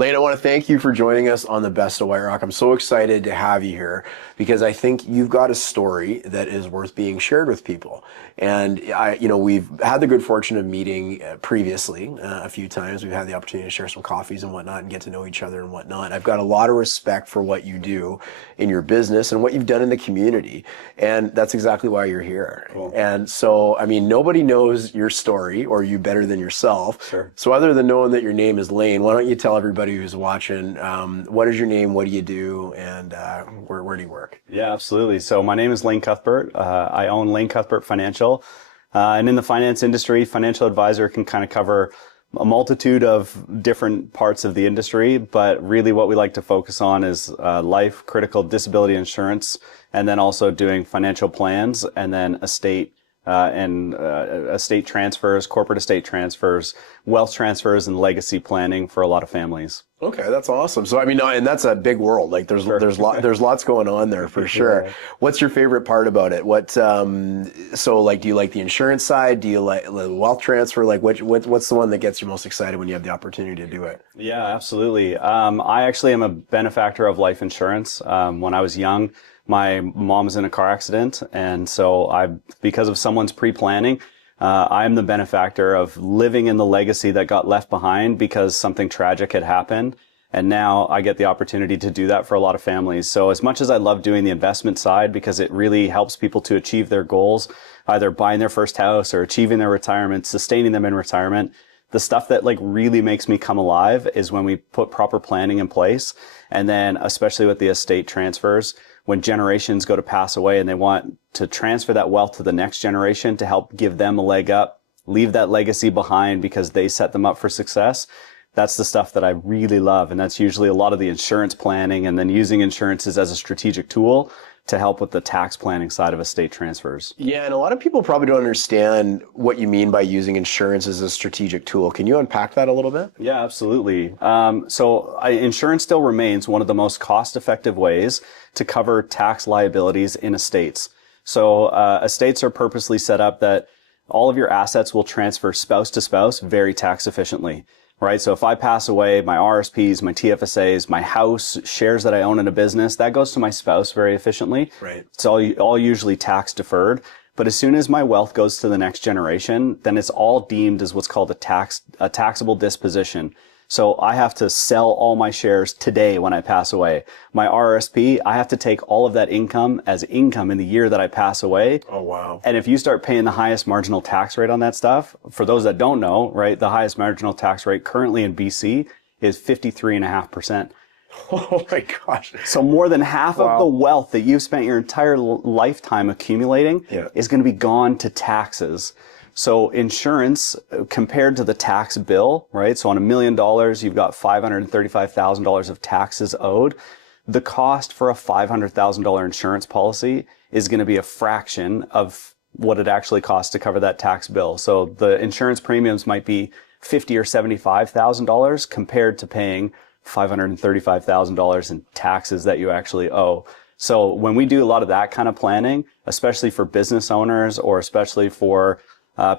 Lane, I want to thank you for joining us on the Best of White Rock. I'm so excited to have you here because I think you've got a story that is worth being shared with people. And we've had the good fortune of meeting previously a few times. We've had the opportunity to share some coffees and whatnot and get to know each other and whatnot. I've got a lot of respect for what you do in your business and what you've done in the community. And that's exactly why you're here. Cool. And so, I mean, nobody knows your story or you better than yourself. Sure. So other than knowing that your name is Lane, why don't you tell everybody who's watching, what is your name, what do you do, and where do you work? Yeah, absolutely. So my name is Lane Cuthbert. I own Lane Cuthbert Financial. And in the finance industry, financial advisor can kind of cover a multitude of different parts of the industry, but really what we like to focus on is life, critical, disability insurance, and then also doing financial plans, and then estate estate transfers, corporate estate transfers, wealth transfers, and legacy planning for a lot of families. Okay, that's awesome. So I mean, and that's a big world. Like there's lots going on there for sure. Yeah. What's your favorite part about it? So like, do you like the insurance side? Do you like the wealth transfer? Like what's the one that gets you most excited when you have the opportunity to do it? Yeah, absolutely. I actually am a benefactor of life insurance. When I was young, my mom was in a car accident, and so because of someone's pre-planning, I'm the benefactor of living in the legacy that got left behind because something tragic had happened. And now I get the opportunity to do that for a lot of families. So as much as I love doing the investment side because it really helps people to achieve their goals, either buying their first house or achieving their retirement, sustaining them in retirement, the stuff that like really makes me come alive is when we put proper planning in place. And then especially with the estate transfers, when generations go to pass away and they want to transfer that wealth to the next generation to help give them a leg up, leave that legacy behind because they set them up for success. That's the stuff that I really love. And that's usually a lot of the insurance planning and then using insurances as a strategic tool to help with the tax planning side of estate transfers. Yeah, and a lot of people probably don't understand what you mean by using insurance as a strategic tool. Can you unpack that a little bit? Yeah, absolutely. Insurance still remains one of the most cost-effective ways to cover tax liabilities in estates. So estates are purposely set up that all of your assets will transfer spouse to spouse very tax efficiently. Right. So if I pass away, my RSPs, my TFSAs, my house, shares that I own in a business, that goes to my spouse very efficiently. Right. It's all usually tax deferred. But as soon as my wealth goes to the next generation, then it's all deemed as what's called a taxable disposition. So I have to sell all my shares today when I pass away. My RSP, I have to take all of that income as income in the year that I pass away. Oh, wow. And if you start paying the highest marginal tax rate on that stuff, for those that don't know, right, the highest marginal tax rate currently in BC is 53.5%. Oh my gosh. So more than half of the wealth that you've spent your entire lifetime accumulating is going to be gone to taxes. So insurance compared to the tax bill, right? So on $1 million, you've got $535,000 of taxes owed. The cost for a $500,000 insurance policy is going to be a fraction of what it actually costs to cover that tax bill. So the insurance premiums might be $50,000 or $75,000 compared to paying $535,000 in taxes that you actually owe. So when we do a lot of that kind of planning, especially for business owners or especially for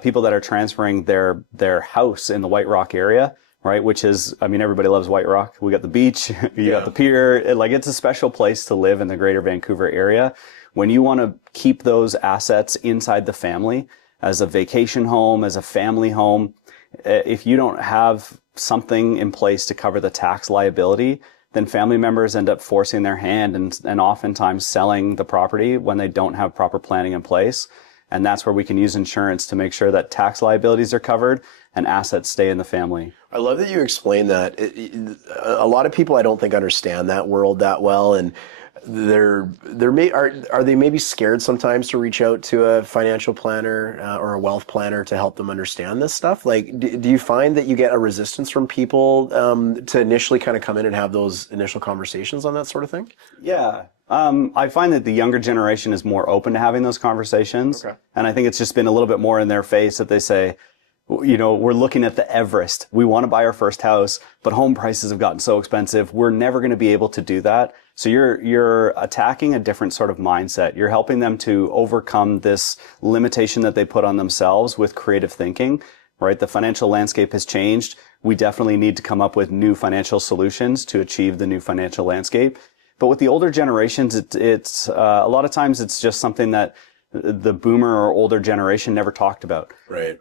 people that are transferring their house in the White Rock area, right? Which is, I mean, everybody loves White Rock. We got the beach, you got the pier. It's a special place to live in the greater Vancouver area. When you want to keep those assets inside the family as a vacation home, as a family home, if you don't have something in place to cover the tax liability, then family members end up forcing their hand and oftentimes selling the property when they don't have proper planning in place. And that's where we can use insurance to make sure that tax liabilities are covered and assets stay in the family. I love that you explain that. A lot of people I don't think understand that world that well, and are they maybe scared sometimes to reach out to a financial planner or a wealth planner to help them understand this stuff? Like, do you find that you get a resistance from people to initially kind of come in and have those initial conversations on that sort of thing? Yeah. I find that the younger generation is more open to having those conversations. Okay. And I think it's just been a little bit more in their face that they say, you know, we're looking at the Everest. We want to buy our first house, but home prices have gotten so expensive. We're never going to be able to do that. So you're attacking a different sort of mindset. You're helping them to overcome this limitation that they put on themselves with creative thinking, right? The financial landscape has changed. we definitely need to come up with new financial solutions to achieve the new financial landscape. But with the older generations, it's a lot of times it's just something that the boomer or older generation never talked about.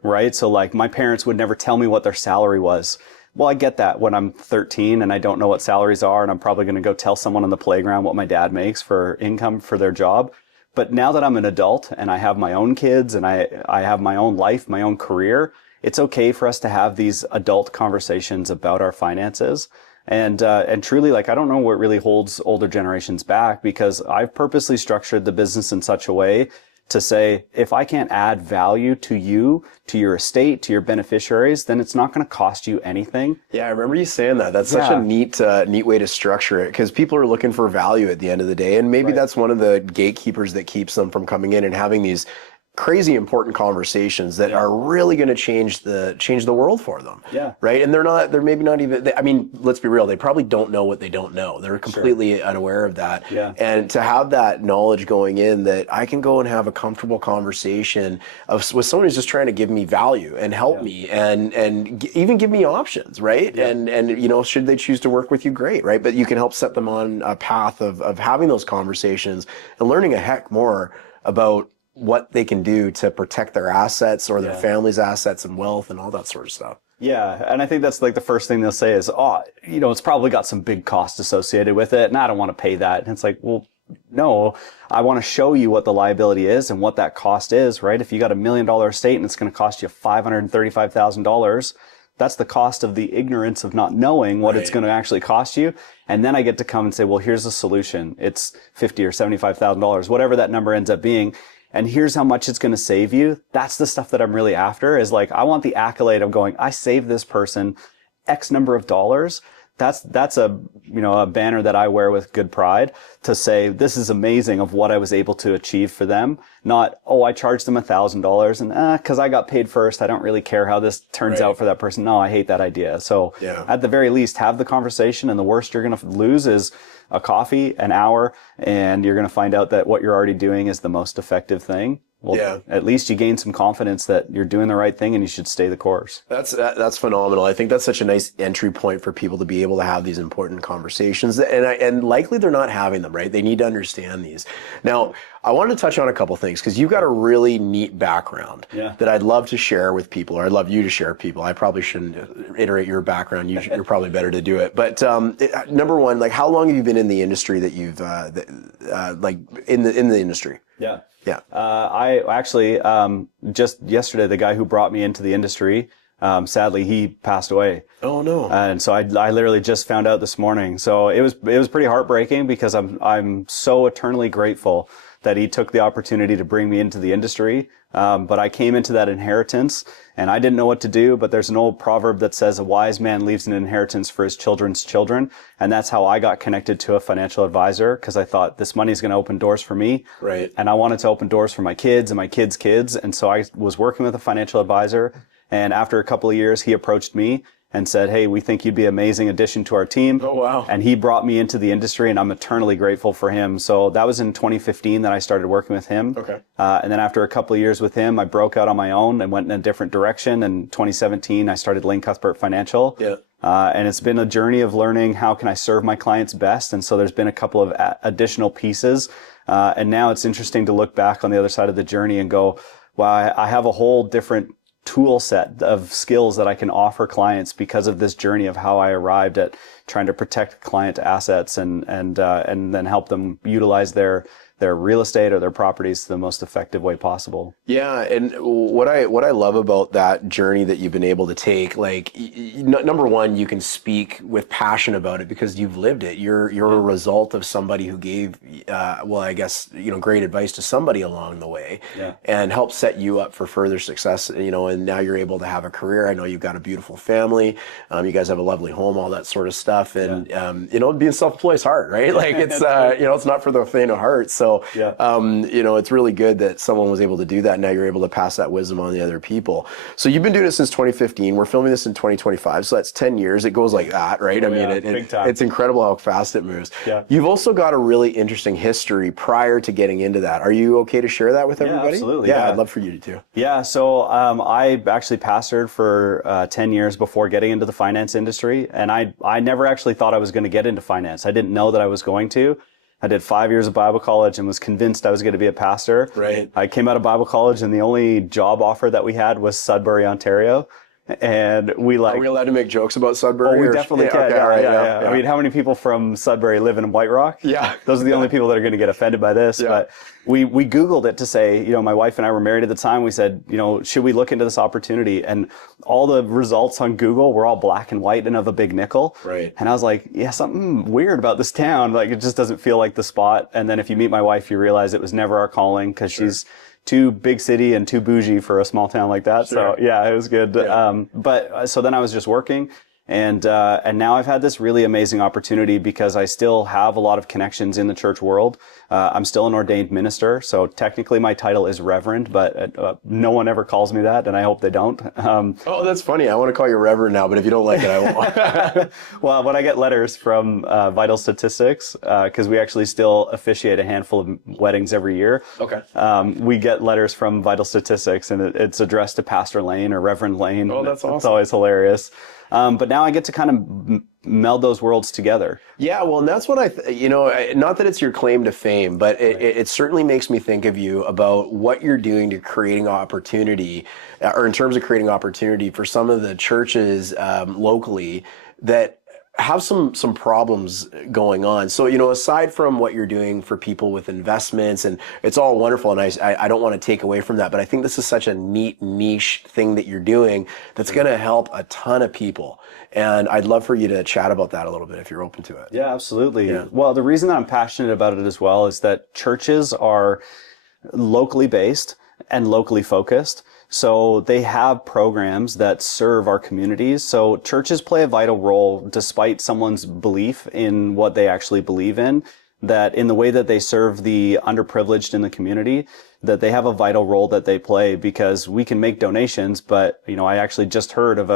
Right. So like my parents would never tell me what their salary was. Well, I get that when I'm 13 and I don't know what salaries are, and I'm probably going to go tell someone on the playground what my dad makes for income for their job. But now that I'm an adult and I have my own kids and I have my own life, my own career, it's okay for us to have these adult conversations about our finances. And truly, like, I don't know what really holds older generations back, because I've purposely structured the business in such a way to say, if I can't add value to you, to your estate, to your beneficiaries, then it's not going to cost you anything. Yeah, I remember you saying that. That's such a neat way to structure it, because people are looking for value at the end of the day. And maybe that's one of the gatekeepers that keeps them from coming in and having these crazy important conversations that are really going to change the world for them. Right. And they're maybe not even, I mean, let's be real. They probably don't know what they don't know. They're completely unaware of that. And to have that knowledge going in, that I can go and have a comfortable conversation with someone who's just trying to give me value and help me and even give me options. Right. And, you know, should they choose to work with you, great. Right. But you can help set them on a path of having those conversations and learning a heck more about what they can do to protect their assets or their family's assets and wealth and all that sort of stuff. Yeah. And I think that's like the first thing they'll say is, oh, you know, it's probably got some big costs associated with it, and I don't want to pay that. And it's like, well, no, I want to show you what the liability is and what that cost is, right? If you got $1 million estate and it's going to cost you $535,000, that's the cost of the ignorance of not knowing what it's going to actually cost you. And then I get to come and say, well, here's a solution. It's $50,000 or $75,000, whatever that number ends up being. And here's how much it's going to save you. That's the stuff that I'm really after, is like, I want the accolade of going, I saved this person X number of dollars. That's a, you know, a banner that I wear with good pride, to say, this is amazing of what I was able to achieve for them. Not, oh, I charged them $1,000 and, cause I got paid first, I don't really care how this turns out for that person. No, I hate that idea. So at the very least, have the conversation, and the worst you're going to lose is a coffee, an hour, and you're going to find out that what you're already doing is the most effective thing. Well, at least you gain some confidence that you're doing the right thing and you should stay the course. That's phenomenal. I think that's such a nice entry point for people to be able to have these important conversations, and likely they're not having them, right? They need to understand these. Now, I wanted to touch on a couple things, because you've got a really neat background that I'd love to share with people, or I'd love you to share with people. I probably shouldn't iterate your background. You're probably better to do it. But number one, like, how long have you been in the industry that you've like in the industry? I actually, just yesterday, the guy who brought me into the industry, sadly, he passed away. Oh no. And so I literally just found out this morning. So it was pretty heartbreaking, because I'm so eternally grateful that he took the opportunity to bring me into the industry. But I came into that inheritance and I didn't know what to do, but there's an old proverb that says a wise man leaves an inheritance for his children's children. And that's how I got connected to a financial advisor, because I thought this money's going to open doors for me. Right. And I wanted to open doors for my kids and my kids' kids. And so I was working with a financial advisor. And after a couple of years, he approached me and said, hey, we think you'd be an amazing addition to our team. Oh, wow. And he brought me into the industry, and I'm eternally grateful for him. So that was in 2015 that I started working with him. Okay. And then after a couple of years with him, I broke out on my own and went in a different direction. In 2017, I started Lane Cuthbert Financial. And it's been a journey of learning how can I serve my clients best. And so there's been a couple of additional pieces. And now it's interesting to look back on the other side of the journey and go, wow, I have a whole different tool set of skills that I can offer clients because of this journey of how I arrived at trying to protect client assets and then help them utilize their real estate or their properties the most effective way possible. Yeah, and what I love about that journey that you've been able to take, like, number one, you can speak with passion about it because you've lived it. You're a result of somebody who gave, well, I guess, great advice to somebody along the way, and helped set you up for further success. And now you're able to have a career. I know you've got a beautiful family. You guys have a lovely home, all that sort of stuff. stuff. And, you know, being self-employed is hard, right? Like it's, you know, it's not for the faint of heart. So, you know, it's really good that someone was able to do that. Now you're able to pass that wisdom on to other people. So you've been doing it since 2015. We're filming this in 2025. So that's 10 years. It goes like that, right? I mean, it's incredible how fast it moves. You've also got a really interesting history prior to getting into that. Are you okay to share that with everybody? Absolutely. Yeah, I'd love for you to. Yeah, so I actually pastored for 10 years before getting into the finance industry, and I never actually thought I was going to get into finance. I didn't know that I was going to. I did 5 years of Bible college and was convinced I was going to be a pastor. Right. I came out of Bible college and the only job offer that we had was Sudbury, Ontario. And we like... Are we allowed to make jokes about Sudbury? Oh, we definitely can. Okay, yeah. I mean, how many people from Sudbury live in White Rock? Yeah. Those are the only people that are going to get offended by this. But we Googled it to say, you know, my wife and I were married at the time. We said, you know, should we look into this opportunity? And all the results on Google were all black and white and of a big nickel. Right. And I was like, yeah, something weird about this town. Like, it just doesn't feel like the spot. And then if you meet my wife, you realize it was never our calling because she's too big city and too bougie for a small town like that. So yeah, it was good. But so then I was just working, and now I've had this really amazing opportunity because I still have a lot of connections in the church world. I'm still an ordained minister, so technically my title is Reverend, but no one ever calls me that, and I hope they don't. Oh, that's funny. I want to call you Reverend now, but if you don't like it, I won't. Well, when I get letters from Vital Statistics, because we actually still officiate a handful of weddings every year. Okay. We get letters from Vital Statistics, and it's addressed to Pastor Lane or Reverend Lane. Oh, that's awesome. It's always hilarious. But now I get to kind of meld those worlds together. Yeah, well, and that's what you know, not that it's your claim to fame, but it certainly makes me think of you about what you're doing to creating opportunity, or in terms of creating opportunity for some of the churches locally that have some problems going on. So, you know, aside from what you're doing for people with investments, and it's all wonderful, and I don't want to take away from that, but I think this is such a neat niche thing that you're doing that's going to help a ton of people. And I'd love for you to chat about that a little bit if you're open to it. Yeah, absolutely. Yeah. Well, the reason that I'm passionate about it as well is that churches are locally based and locally focused. So they have programs that serve our communities. So churches play a vital role despite someone's belief in what they actually believe in, that in the way that they serve the underprivileged in the community, that they have a vital role that they play, because we can make donations. But, you know, I actually just heard of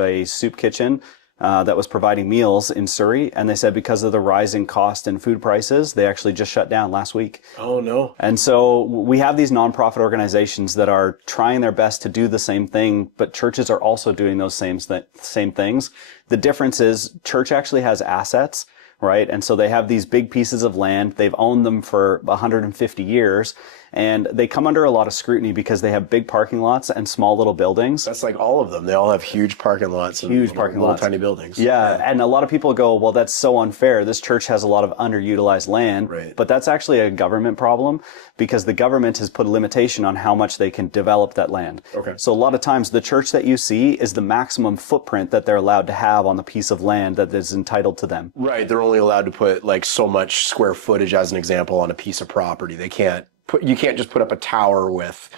a soup kitchen that was providing meals in Surrey, and they said because of the rising cost in food prices, they actually just shut down last week. Oh, no. And so we have these nonprofit organizations that are trying their best to do the same thing, but churches are also doing those same things. The difference is church actually has assets, right? And so they have these big pieces of land. They've owned them for 150 years. And they come under a lot of scrutiny because they have big parking lots and small little buildings. That's like all of them. They all have huge parking lots and little tiny buildings. Yeah. And a lot of people go, well, that's so unfair. This church has a lot of underutilized land. Right. But that's actually a government problem, because the government has put a limitation on how much they can develop that land. Okay. So a lot of times the church that you see is the maximum footprint that they're allowed to have on the piece of land that is entitled to them. Right. They're only allowed to put like so much square footage, as an example, on a piece of property. You can't just put up a tower with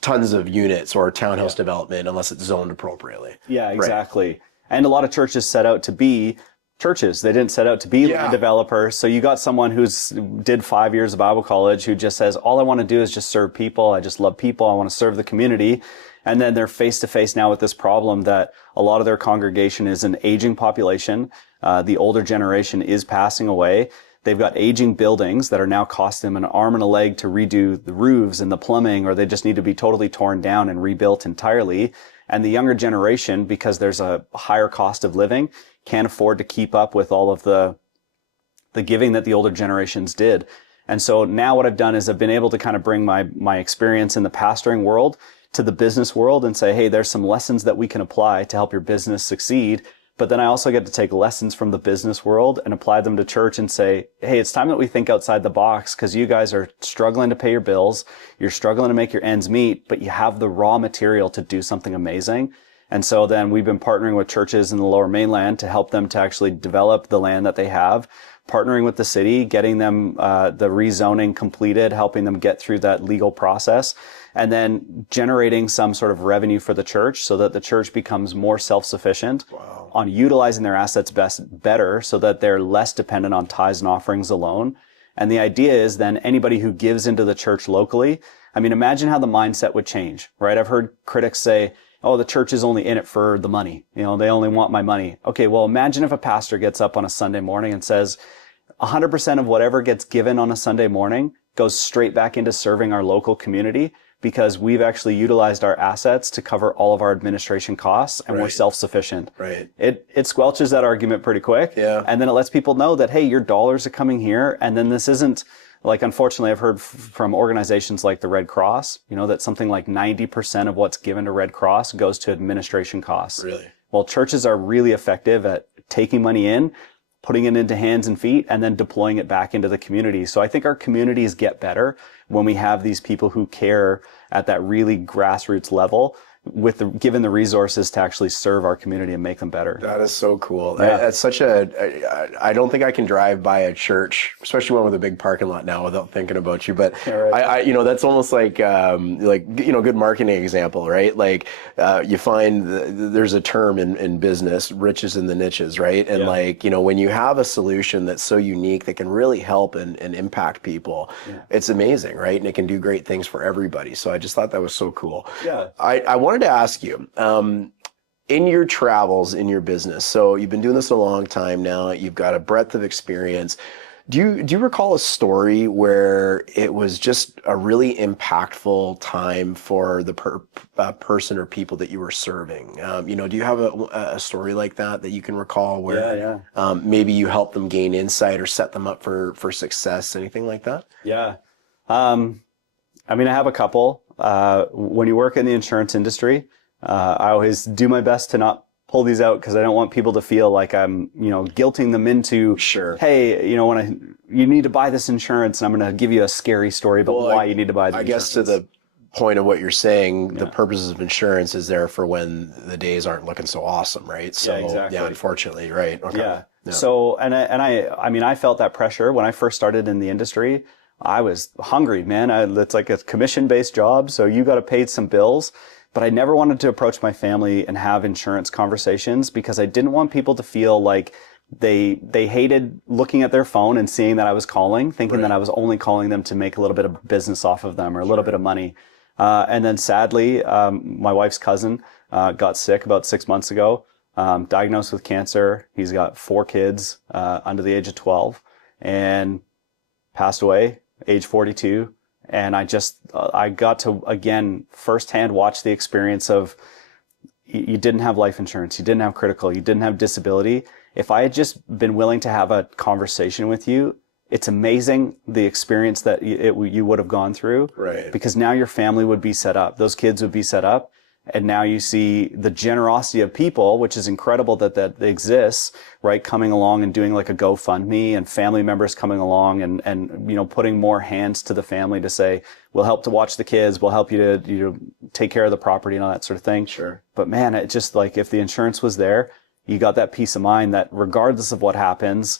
tons of units or townhouse development unless it's zoned appropriately. Yeah, exactly. Right. And a lot of churches set out to be churches. They didn't set out to be land developers. So you got someone who's did 5 years of Bible college who just says, all I want to do is just serve people. I just love people. I want to serve the community. And then they're face to face now with this problem that a lot of their congregation is an aging population. The older generation is passing away. They've got aging buildings that are now costing them an arm and a leg to redo the roofs and the plumbing, or they just need to be totally torn down and rebuilt entirely. And the younger generation, because there's a higher cost of living, can't afford to keep up with all of the giving that the older generations did. And so now what I've done is I've been able to kind of bring my experience in the pastoring world to the business world and say, hey, there's some lessons that we can apply to help your business succeed. But then I also get to take lessons from the business world and apply them to church and say, hey, it's time that we think outside the box, because you guys are struggling to pay your bills. You're struggling to make your ends meet, but you have the raw material to do something amazing. And so then we've been partnering with churches in the Lower Mainland to help them to actually develop the land that they have, partnering with the city, getting them the rezoning completed, helping them get through that legal process. and then generating some sort of revenue for the church so that the church becomes more self-sufficient on utilizing their assets better so that they're less dependent on tithes and offerings alone. And the idea is then anybody who gives into the church locally, I mean, imagine how the mindset would change, right? I've heard critics say, oh, the church is only in it for the money. You know, they only want my money. Okay, well, imagine if a pastor gets up on a Sunday morning and says 100% of whatever gets given on a Sunday morning goes straight back into serving our local community because we've actually utilized our assets to cover all of our administration costs and we're self-sufficient. Right. It squelches that argument pretty quick. Yeah. And then it lets people know that, hey, your dollars are coming here. And then this isn't like, unfortunately, I've heard from organizations like the Red Cross, you know, that something like 90% of what's given to Red Cross goes to administration costs. Really? Well, churches are really effective at taking money in, putting it into hands and feet, and then deploying it back into the community. So I think our communities get better when we have these people who care at that really grassroots level given the resources to actually serve our community and make them better. That is so cool. Yeah. That's such I don't think I can drive by a church, especially one with a big parking lot now, without thinking about you. But I you know, that's almost like you know, good marketing example, right? Like you find there's a term in business, riches in the niches, right? And like, you know, when you have a solution that's so unique that can really help and impact people, it's amazing, right? And it can do great things for everybody. So I just thought that was so cool. Yeah. I wanted to ask you, in your travels, in your business, so you've been doing this a long time now, you've got a breadth of experience. Do you recall a story where it was just a really impactful time for the person or people that you were serving? You know, do you have a story like that you can recall where maybe you helped them gain insight or set them up for success, anything like that? Yeah. I mean, I have a couple. When you work in the insurance industry, I always do my best to not pull these out because I don't want people to feel like I'm, you know, guilting them into, hey, you know, you need to buy this insurance, and I'm going to give you a scary story about why you need to buy the insurance. I guess to the point of what you're saying, the purposes of insurance is there for when the days aren't looking so awesome, right? So, exactly. Unfortunately, right? Okay. Yeah. So, and I mean, I felt that pressure when I first started in the industry. I was hungry, man. It's like a commission-based job, so you got to pay some bills. But I never wanted to approach my family and have insurance conversations because I didn't want people to feel like they hated looking at their phone and seeing that I was calling, thinking that I was only calling them to make a little bit of business off of them or a little bit of money. And then sadly, my wife's cousin got sick about 6 months ago, diagnosed with cancer. He's got 4 kids under the age of 12 and passed away, age 42. And I got to, again, firsthand watch the experience of you didn't have life insurance, you didn't have critical, you didn't have disability. If I had just been willing to have a conversation with you, it's amazing the experience that you would have gone through. Right. Because now your family would be set up. Those kids would be set up. And now you see the generosity of people, which is incredible that exists, right? Coming along and doing like a GoFundMe and family members coming along and, you know, putting more hands to the family to say, we'll help to watch the kids. We'll help you to, you know, take care of the property and all that sort of thing. Sure. But man, it just like, if the insurance was there, you got that peace of mind that regardless of what happens,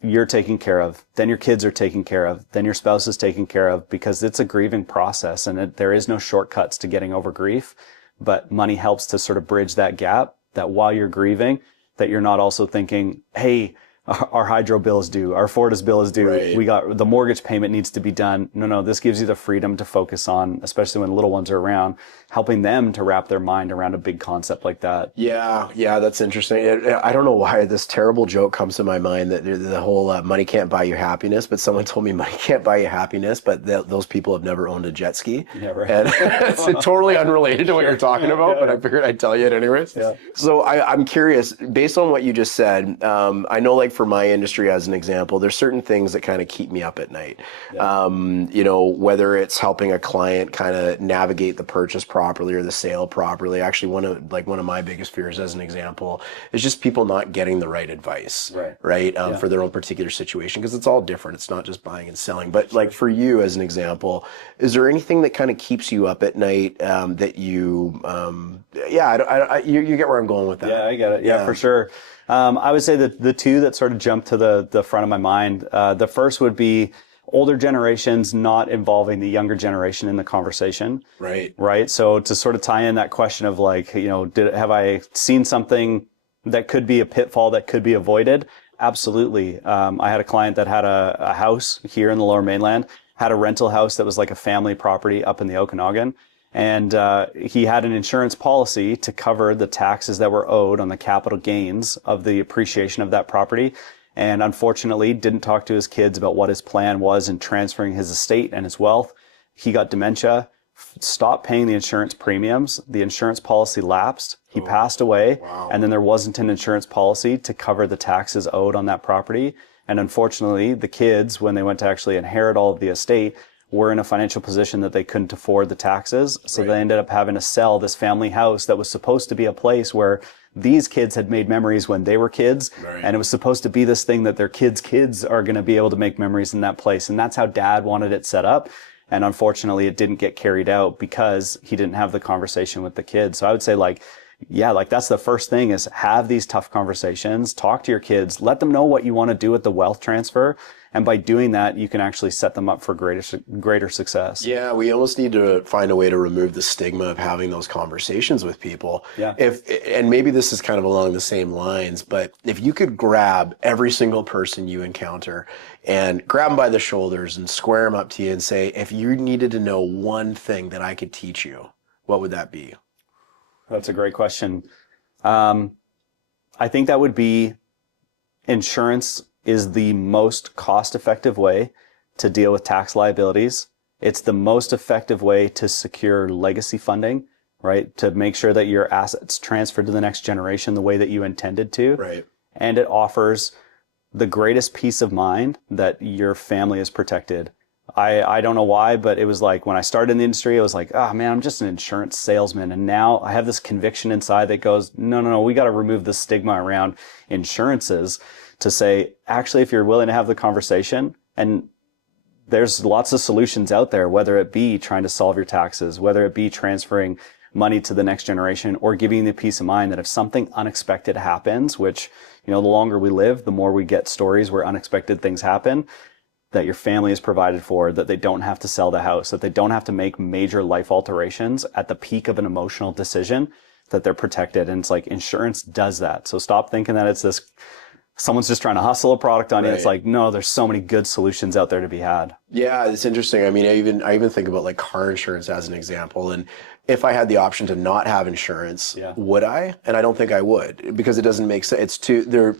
you're taken care of, then your kids are taken care of, then your spouse is taken care of, because it's a grieving process and there is no shortcuts to getting over grief. But money helps to sort of bridge that gap, that while you're grieving, that you're not also thinking, hey, our hydro bill is due, our Fortis bill is due, we got the mortgage payment needs to be done. No, this gives you the freedom to focus on, especially when little ones are around, helping them to wrap their mind around a big concept like that. Yeah, that's interesting. I don't know why this terrible joke comes to my mind that the whole money can't buy you happiness, but someone told me money can't buy you happiness, but those people have never owned a jet ski. Yeah, right. And it's totally unrelated to what you're talking about, but I figured I'd tell you it anyways. Yeah. So I'm curious, based on what you just said, I know like for my industry as an example, there's certain things that kind of keep me up at night. Yeah. You know, whether it's helping a client kind of navigate the purchase properly or the sale properly. Actually, one of my biggest fears as an example is just people not getting the right advice, right? For their own particular situation, because it's all different. It's not just buying and selling. But like for you as an example, is there anything that kind of keeps you up at night that you, you get where I'm going with that? Yeah, I get it. Yeah, for sure. I would say that the two that sort of jump to the front of my mind, the first would be older generations not involving the younger generation in the conversation. Right. Right. So to sort of tie in that question of like, have I seen something that could be a pitfall that could be avoided? Absolutely. I had a client that had a house here in the Lower Mainland, had a rental house that was like a family property up in the Okanagan. And he had an insurance policy to cover the taxes that were owed on the capital gains of the appreciation of that property. And unfortunately, didn't talk to his kids about what his plan was in transferring his estate and his wealth. He got dementia, stopped paying the insurance premiums. The insurance policy lapsed. He passed away. Wow. And then there wasn't an insurance policy to cover the taxes owed on that property. And unfortunately, the kids, when they went to actually inherit all of the estate, were in a financial position that they couldn't afford the taxes. So they ended up having to sell this family house that was supposed to be a place where these kids had made memories when they were kids. Right. And it was supposed to be this thing that their kids are going to be able to make memories in that place. And that's how dad wanted it set up. And unfortunately, it didn't get carried out because he didn't have the conversation with the kids. So I would say that's the first thing, is have these tough conversations, talk to your kids, let them know what you want to do with the wealth transfer. And by doing that, you can actually set them up for greater success. Yeah, we almost need to find a way to remove the stigma of having those conversations with people. Yeah. And maybe this is kind of along the same lines, but if you could grab every single person you encounter and grab them by the shoulders and square them up to you and say, if you needed to know one thing that I could teach you, what would that be? That's a great question. I think that would be insurance is the most cost-effective way to deal with tax liabilities. It's the most effective way to secure legacy funding, right? To make sure that your assets transfer to the next generation the way that you intended to. Right. And it offers the greatest peace of mind that your family is protected. I don't know why, but it was like when I started in the industry, I was like, oh man, I'm just an insurance salesman. And now I have this conviction inside that goes, no, we got to remove the stigma around insurances to say, actually, if you're willing to have the conversation, and there's lots of solutions out there, whether it be trying to solve your taxes, whether it be transferring money to the next generation, or giving you the peace of mind that if something unexpected happens, which, the longer we live, the more we get stories where unexpected things happen, that your family is provided for, that they don't have to sell the house, that they don't have to make major life alterations at the peak of an emotional decision, that they're protected. And it's like insurance does that. So stop thinking that it's this, someone's just trying to hustle a product on you. It's like, no, there's so many good solutions out there to be had. Yeah, it's interesting. I mean, I even think about like car insurance as an example. And if I had the option to not have insurance, would I? And I don't think I would, because it doesn't make sense. It's too,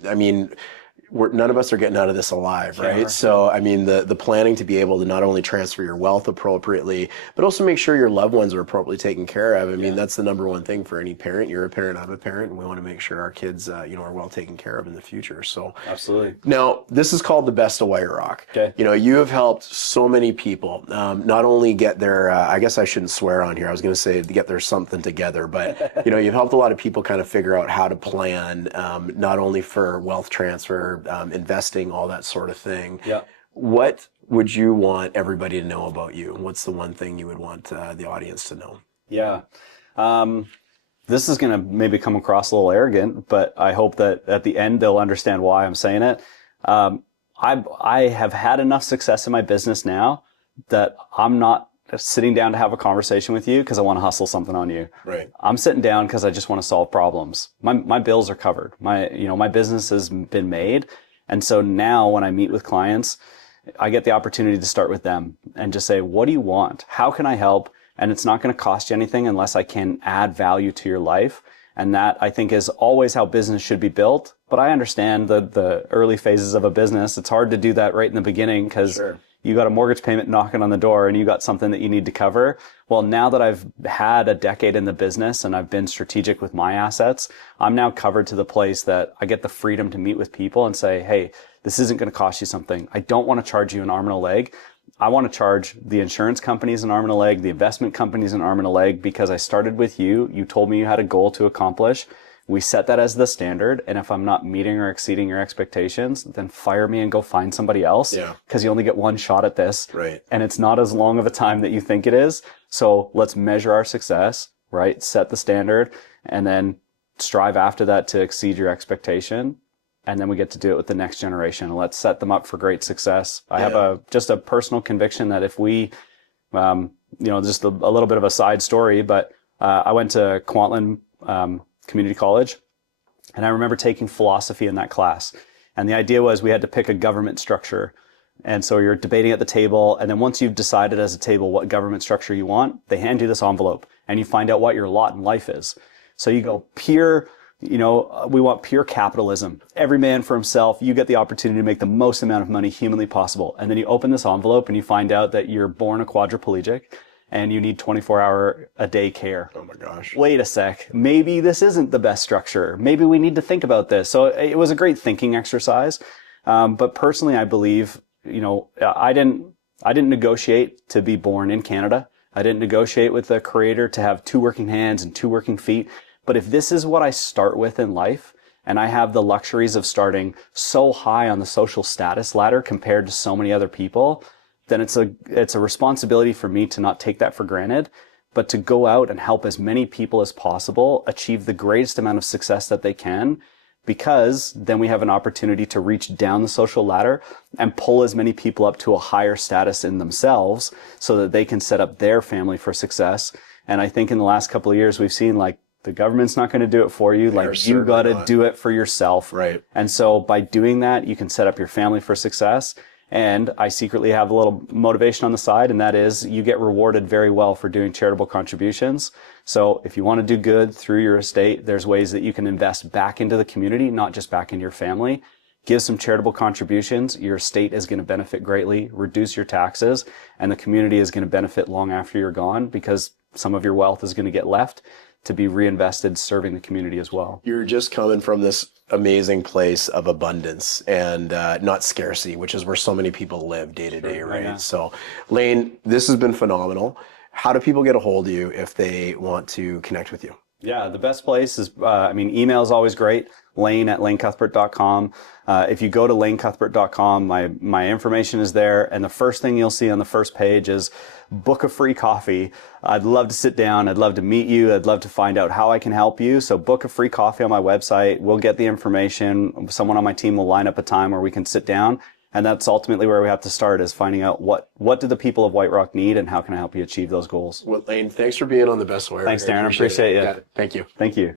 none of us are getting out of this alive, right? Sure. So, I mean, the planning to be able to not only transfer your wealth appropriately, but also make sure your loved ones are appropriately taken care of. I mean, that's the number one thing for any parent. You're a parent, I'm a parent, and we want to make sure our kids, are well taken care of in the future. So, absolutely. Now, this is called the Best of White Rock. Okay. You have helped so many people not only get their, I guess I shouldn't swear on here. I was going to say to get their something together, but you've helped a lot of people kind of figure out how to plan, not only for wealth transfer, investing, all that sort of thing. Yeah. What would you want everybody to know about you? What's the one thing you would want the audience to know? Yeah. This is going to maybe come across a little arrogant, but I hope that at the end they'll understand why I'm saying it. I have had enough success in my business now that I'm not sitting down to have a conversation with you because I want to hustle something on you. Right. I'm sitting down because I just want to solve problems. My bills are covered. My business has been made. And so now when I meet with clients, I get the opportunity to start with them and just say, what do you want? How can I help? And it's not going to cost you anything unless I can add value to your life. And that, I think, is always how business should be built. But I understand the early phases of a business. It's hard to do that right in the beginning because you got a mortgage payment knocking on the door and you got something that you need to cover. Well, now that I've had a decade in the business and I've been strategic with my assets, I'm now covered to the place that I get the freedom to meet with people and say, hey, this isn't going to cost you something. I don't want to charge you an arm and a leg. I want to charge the insurance companies an arm and a leg, the investment companies an arm and a leg, because I started with you. You told me you had a goal to accomplish. We set that as the standard. And if I'm not meeting or exceeding your expectations, then fire me and go find somebody else. Yeah. Because you only get one shot at this. Right. And it's not as long of a time that you think it is. So let's measure our success, right? Set the standard and then strive after that to exceed your expectation. and then we get to do it with the next generation. And let's set them up for great success. I have just a personal conviction that if we, just a little bit of a side story, but I went to Kwantlen Community College, and I remember taking philosophy in that class. And the idea was we had to pick a government structure. And so you're debating at the table, and then once you've decided as a table what government structure you want, they hand you this envelope, and you find out what your lot in life is. So you go pure, we want pure capitalism. Every man for himself. You get the opportunity to make the most amount of money humanly possible. And then you open this envelope and you find out that you're born a quadriplegic and you need 24-hour-a-day care. Oh my gosh. Wait a sec. Maybe this isn't the best structure. Maybe we need to think about this. So it was a great thinking exercise. But personally, I believe, I didn't negotiate to be born in Canada. I didn't negotiate with the Creator to have 2 working hands and 2 working feet. But if this is what I start with in life, and I have the luxuries of starting so high on the social status ladder compared to so many other people, then it's a responsibility for me to not take that for granted, but to go out and help as many people as possible achieve the greatest amount of success that they can, because then we have an opportunity to reach down the social ladder and pull as many people up to a higher status in themselves so that they can set up their family for success. And I think in the last couple of years, we've seen the government's not going to do it for you. You got to do it for yourself. Right. And so by doing that, you can set up your family for success. And I secretly have a little motivation on the side, and that is you get rewarded very well for doing charitable contributions. So if you want to do good through your estate, there's ways that you can invest back into the community, not just back into your family. Give some charitable contributions. Your estate is going to benefit greatly, reduce your taxes, and the community is going to benefit long after you're gone, because some of your wealth is going to get left to be reinvested serving the community as well. You're just coming from this amazing place of abundance and not scarcity, which is where so many people live day to day, right? Yeah. So, Lane, this has been phenomenal. How do people get a hold of you if they want to connect with you? Yeah, the best place is, email is always great, lane@lanecuthbert.com. If you go to lanecuthbert.com, my information is there. And the first thing you'll see on the first page is book a free coffee. I'd love to sit down. I'd love to meet you. I'd love to find out how I can help you. So book a free coffee on my website. We'll get the information. Someone on my team will line up a time where we can sit down. And that's ultimately where we have to start, is finding out what do the people of White Rock need and how can I help you achieve those goals. Well, Lane, thanks for being on the Best Way. Thanks, Darren. I appreciate you. Yeah, thank you. Thank you.